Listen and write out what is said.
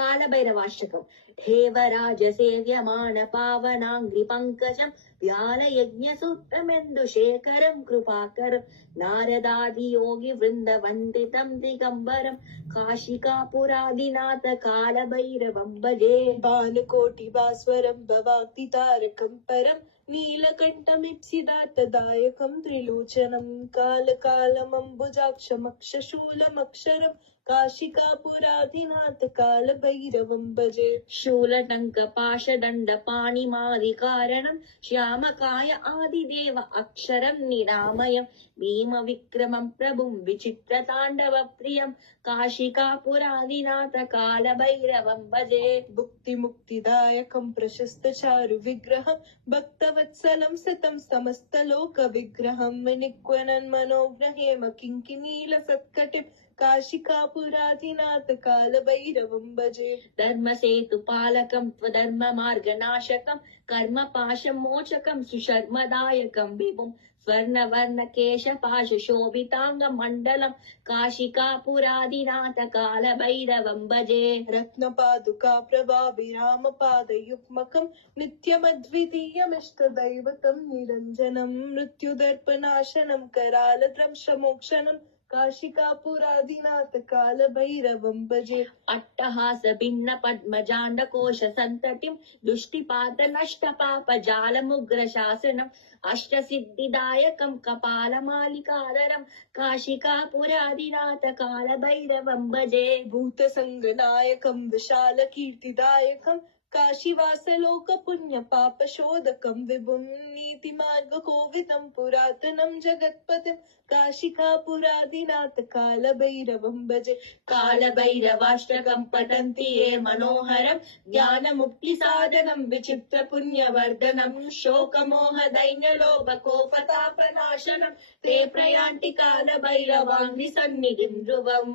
कालभैरवाष्टकम् देवराज सेव्यमाण पावनाङ्घ्रि पङ्कजम् व्यालयज्ञसूत्रमेन्दुशेखरम् कृपाकरम् नारदादियोगि वृन्दवन्दितम् दिगम्बरम् काशिकापुरादिनाथ कालभैरवम् भजे बालकोटिभास्वरम् भवाक्तितारकम् परम् नीलकण्ठमिप्सिदात्तदायकम् त्रिलोचनम् कालकालमम्बुजाक्षमक्षशूलमक्षरम् काशिकापुराधिनाथ कालभैरवम् भजे शूलटङ्कपाशदण्डपाणिमादिकारणम् श्यामकाय आदिदेव अक्षरम् निरामयम् भीमविक्रमम् प्रभुम् विचित्रताण्डवप्रियम् काशिकापुरादिनाथ कालभैरवम् भजे भुक्तिमुक्तिदायकम् प्रशस्तचारु विग्रहम् भक्तवत्सलं सतं समस्तलोकविग्रहम् निक्वनन्मनोग्रहेम किङ्किनीलसत्कटिम् काशिकापुराधिनाथ कालभैरवम् भजे धर्मसेतुपालकम् त्वधर्ममार्गनाशकम् कर्मपाशमोचकम् सुशर्मदायकम् विभुम् स्वर्णवर्णकेशपाशशोभिताङ्गमण्डलम् काशिकापुरादिनाथ कालभैरवम् भजे रत्नपादुका प्रभाभिरामपादयुग्मकम् नित्यमद्वितीयमिष्टदैवतम् निरञ्जनम् मृत्युदर्पनाशनम् करालद्रंशमोक्षणम् काशिकापुरादिनाथ कालभैरवम् भजे अट्टहास भिन्न पद्मजाण्डकोश सन्ततिम् दुष्टिपात नष्टपापजालमुग्रशासनम् अष्टसिद्धिदायकम् कपालमालिकाधरम् काशिकापुरादिनाथ कालभैरवम् भजे भूतसङ्गनायकम् विशालकीर्तिदायकम् काशीवासलोकपुण्यपापशोधकम् विभुम् नीतिमार्गकोविदम् पुरातनम् जगत्पतिम् काशिकापुरादिनाथ कालभैरवम् भजे कालभैरवाष्टकम् पठन्ति ये मनोहरम् ज्ञानमुक्तिसाधनम् विचित्रपुण्यवर्धनम् शोकमोहदैन्यलोभकोपतापनाशनम् ते प्रयान्ति कालभैरवाङ्घ्रिसन्निधिम् ध्रुवम्।